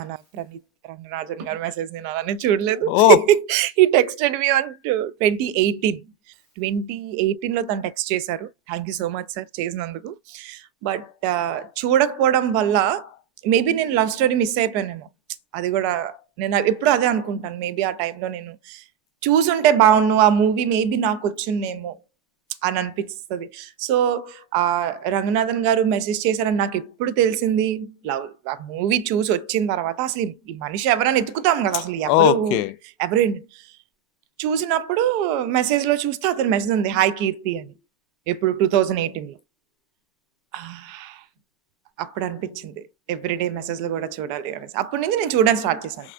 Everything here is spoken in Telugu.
మన ప్రణీత్ రంగరాజన్ గారి మెసేజ్ నేను అలానే చూడలేదు. Oh. ఈ టెక్స్టెడ్ మీ ఆన్ 2018లో తను టెక్స్ట్ చేశారు. Thank you so much sir చేసినందుకు. బట్ చూడకపోవడం వల్ల మేబీ నేను లవ్ స్టోరీ మిస్ అయిపోయానేమో. అది కూడా నేను ఎప్పుడు అదే అనుకుంటాను. మేబీ ఆ టైంలో నేను చూసుంటే బాగుండు, ఆ మూవీ మేబీ నాకు వచ్చున్నేమో అని అనిపిస్తుంది. సో రంగనాథన్ గారు మెసేజ్ చేశారని నాకు ఎప్పుడు తెలిసింది, లవ్ ఆ మూవీ చూసి వచ్చిన తర్వాత. అసలు ఈ మనిషి ఎవరని ఎతుకుతాం కదా, అసలు Okay. ఎవరేంటి చూసినప్పుడు మెసేజ్లో చూస్తే అతని మెసేజ్ ఉంది, హాయ్ కీర్తి అని. ఎప్పుడు 2018లో. అప్పుడు అనిపించింది ఎవ్రీడే మెసేజ్లు కూడా చూడాలి అనేసి. అప్పటి నుంచి నేను చూడడానికి స్టార్ట్ చేశాను.